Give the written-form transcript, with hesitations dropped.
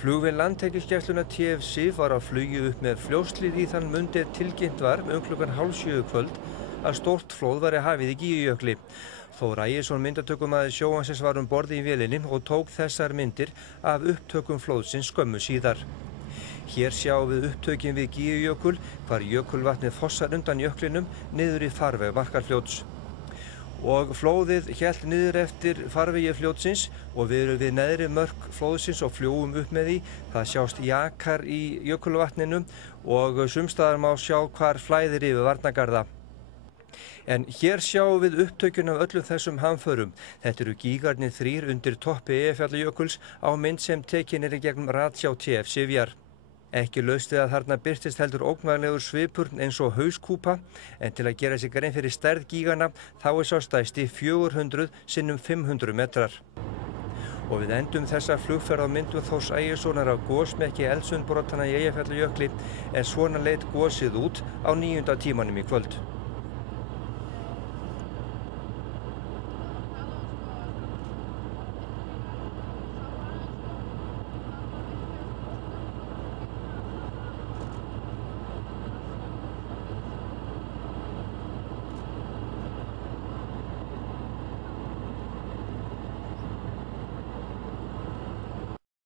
Flugvél Landhelgisgæslunnar TF-SIF var á flugi upp með Fljótshlíð í þann mund tilkynnt var klukkan 6:30 kvöld að stórt flóð væri hafið í Gígjökli. Þór Ægisson myndatökumaður sjónvarpsins var borð í vélinni og tók þessar myndir af upptökum flóðsins skömmu síðar. Hér sjáum við upptökin við Gígjökul, hvar jökulvatnið fossar undan jöklinum niður í farveg Markarfljóts. Og flóðið hélt niður eftir farvegi fljótsins og við erum við neðri mörk flóðsins og fljúgum upp með því. Það sjást jakar í jökulvatninu og sumstaðar má sjá hvar flæðir yfir varnargarða. En hér sjáum við upptökin af öllum þessum hamförum. Þetta eru gígarnir 3 undir toppi Eyjafjallajökuls á mynd sem tekin í gegnum ratsjá TF-SIFjar. Ekki laust við að þarna birtist heldur ógnvænlegur svipur eins og hauskúpa, en til að gera sig grein fyrir stærð gígana þá sá stærsti 400 sinnum 500 metrar. Og við endum þessa flugferð á myndum Þórs Ægissonar af gosmekki eldsumbrotana í Eyjafjallajökli, en svona leit gosið út á 9. tímanum í kvöld.